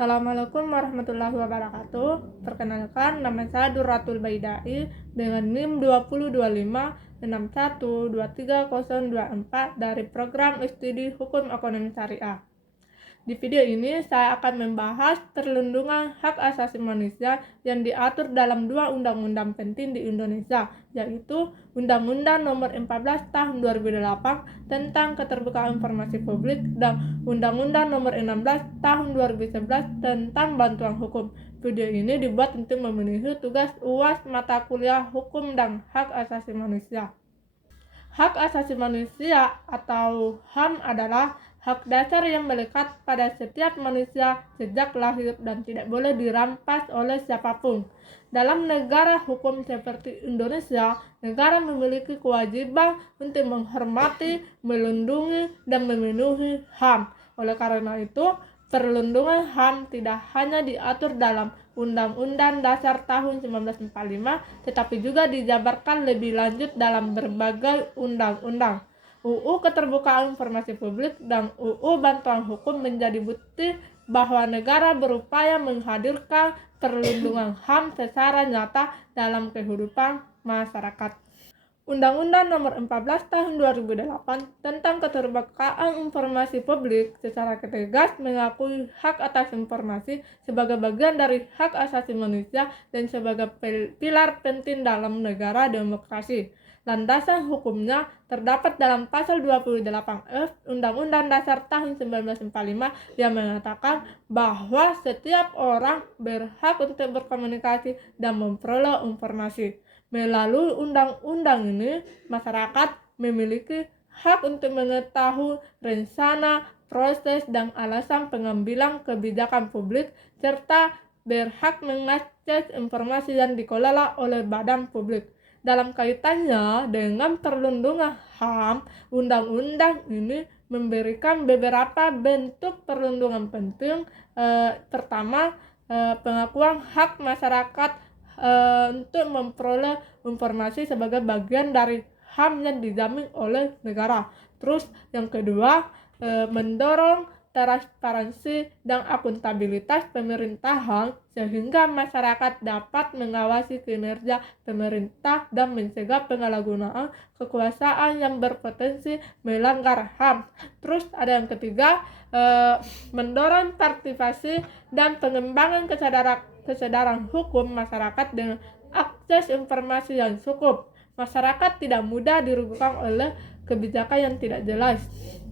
Assalamualaikum warahmatullahi wabarakatuh. Perkenalkan, nama saya Durratul Baidai dengan NIM 202561230024 dari program studi Hukum Ekonomi Syariah. Di video ini saya akan membahas perlindungan hak asasi manusia yang diatur dalam dua undang-undang penting di Indonesia, yaitu Undang-Undang Nomor 14 Tahun 2008 tentang Keterbukaan Informasi Publik dan Undang-Undang Nomor 16 Tahun 2011 tentang Bantuan Hukum. Video ini dibuat untuk memenuhi tugas UAS mata kuliah Hukum dan Hak Asasi Manusia. Hak asasi manusia atau HAM adalah hak dasar yang melekat pada setiap manusia sejak lahir dan tidak boleh dirampas oleh siapapun. Dalam negara hukum seperti Indonesia, negara memiliki kewajiban untuk menghormati, melindungi, dan memenuhi HAM. Oleh karena itu, perlindungan HAM tidak hanya diatur dalam Undang-Undang Dasar tahun 1945, tetapi juga dijabarkan lebih lanjut dalam berbagai undang-undang. UU Keterbukaan Informasi Publik dan UU Bantuan Hukum menjadi bukti bahwa negara berupaya menghadirkan perlindungan HAM secara nyata dalam kehidupan masyarakat. Undang-Undang Nomor 14 Tahun 2008 tentang Keterbukaan Informasi Publik secara tegas mengakui hak atas informasi sebagai bagian dari hak asasi manusia dan sebagai pilar penting dalam negara demokrasi. Landasan hukumnya terdapat dalam pasal 28F Undang-Undang Dasar tahun 1945 yang mengatakan bahwa setiap orang berhak untuk berkomunikasi dan memperoleh informasi. Melalui undang-undang ini, masyarakat memiliki hak untuk mengetahui rencana, proses, dan alasan pengambilan kebijakan publik, serta berhak mengakses informasi yang dikelola oleh badan publik. Dalam kaitannya dengan perlindungan HAM, undang-undang ini memberikan beberapa bentuk perlindungan penting. Pertama, pengakuan hak masyarakat untuk memperoleh informasi sebagai bagian dari HAM yang dijamin oleh negara. Terus yang kedua, mendorong transparansi dan akuntabilitas pemerintahan sehingga masyarakat dapat mengawasi kinerja pemerintah dan mencegah penyalahgunaan kekuasaan yang berpotensi melanggar HAM. Terus ada yang ketiga, mendorong partisipasi dan pengembangan kesadaran hukum masyarakat dengan akses informasi yang cukup. Masyarakat tidak mudah dirugikan oleh kebijakan yang tidak jelas.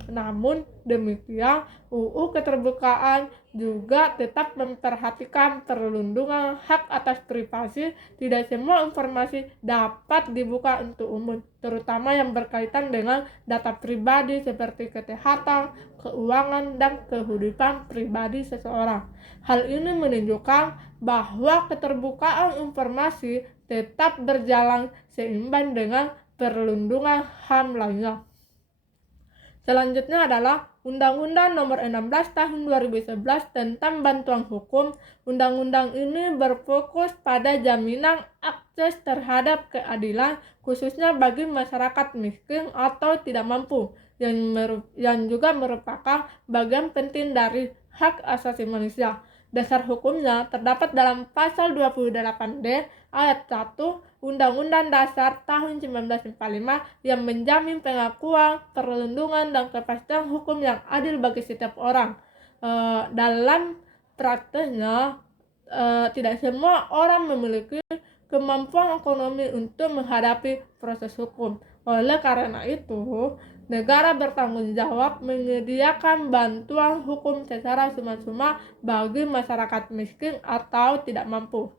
Namun demikian, UU Keterbukaan juga tetap memperhatikan perlindungan hak atas privasi. Tidak semua informasi dapat dibuka untuk umum, terutama yang berkaitan dengan data pribadi seperti kesehatan, keuangan, dan kehidupan pribadi seseorang. Hal ini menunjukkan bahwa keterbukaan informasi tetap berjalan seimbang dengan perlindungan HAM lainnya. Selanjutnya adalah Undang-Undang Nomor 16 Tahun 2011 tentang Bantuan Hukum. Undang-undang ini berfokus pada jaminan akses terhadap keadilan, khususnya bagi masyarakat miskin atau tidak mampu, yang juga merupakan bagian penting dari hak asasi manusia. Dasar hukumnya terdapat dalam pasal 28D ayat 1 Undang-Undang Dasar tahun 1945 yang menjamin pengakuan, perlindungan, dan kepastian hukum yang adil bagi setiap orang. Dalam prakteknya, tidak semua orang memiliki kemampuan ekonomi untuk menghadapi proses hukum. Oleh karena itu, negara bertanggung jawab menyediakan bantuan hukum secara cuma-cuma bagi masyarakat miskin atau tidak mampu.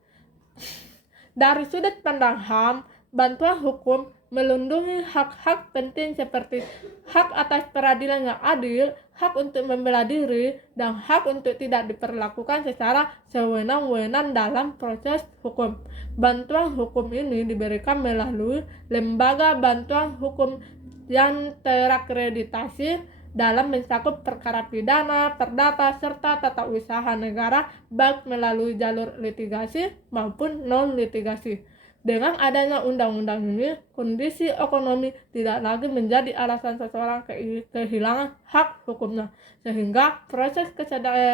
Dari sudut pandang HAM, bantuan hukum melindungi hak-hak penting seperti hak atas peradilan yang adil, hak untuk membela diri, dan hak untuk tidak diperlakukan secara sewenang-wenang dalam proses hukum. Bantuan hukum ini diberikan melalui lembaga bantuan hukum yang terakreditasi dalam mencakup perkara pidana, perdata, serta tata usaha negara baik melalui jalur litigasi maupun non-litigasi. Dengan adanya undang-undang ini, kondisi ekonomi tidak lagi menjadi alasan seseorang kehilangan hak hukumnya, sehingga proses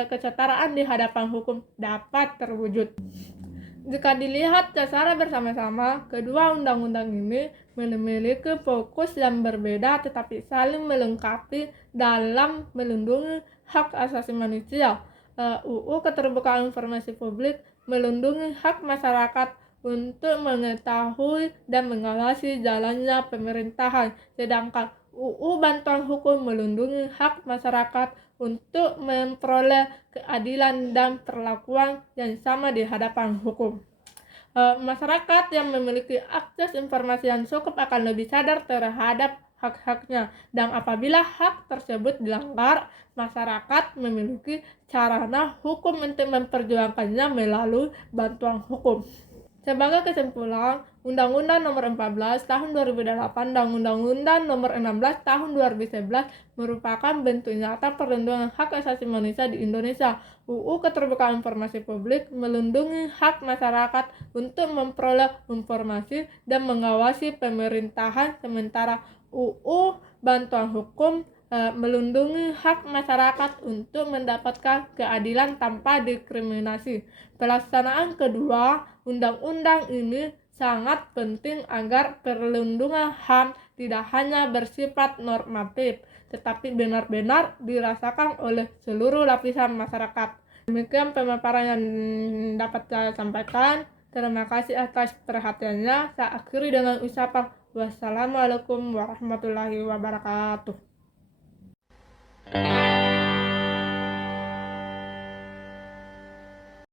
kesetaraan di hadapan hukum dapat terwujud. Jika dilihat secara bersama-sama, kedua undang-undang ini memiliki fokus yang berbeda tetapi saling melengkapi dalam melindungi hak asasi manusia. UU Keterbukaan Informasi Publik melindungi hak masyarakat untuk mengetahui dan mengawasi jalannya pemerintahan, sedangkan UU Bantuan Hukum melindungi hak masyarakat untuk memperoleh keadilan dan perlakuan yang sama di hadapan hukum. Masyarakat yang memiliki akses informasi yang cukup akan lebih sadar terhadap hak-haknya, dan apabila hak tersebut dilanggar, masyarakat memiliki sarana hukum untuk memperjuangkannya melalui bantuan hukum. Sebagai kesimpulan, Undang-Undang Nomor 14 Tahun 2008 dan Undang-Undang Nomor 16 Tahun 2011 merupakan bentuk nyata perlindungan hak asasi manusia di Indonesia. UU Keterbukaan Informasi Publik melindungi hak masyarakat untuk memperoleh informasi dan mengawasi pemerintahan, sementara UU Bantuan Hukum melindungi hak masyarakat untuk mendapatkan keadilan tanpa diskriminasi. Pelaksanaan kedua undang-undang ini sangat penting agar perlindungan HAM tidak hanya bersifat normatif, tetapi benar-benar dirasakan oleh seluruh lapisan masyarakat. Demikian pemaparan yang dapat saya sampaikan. Terima kasih atas perhatiannya. Saya akhiri dengan ucapan wassalamualaikum warahmatullahi wabarakatuh.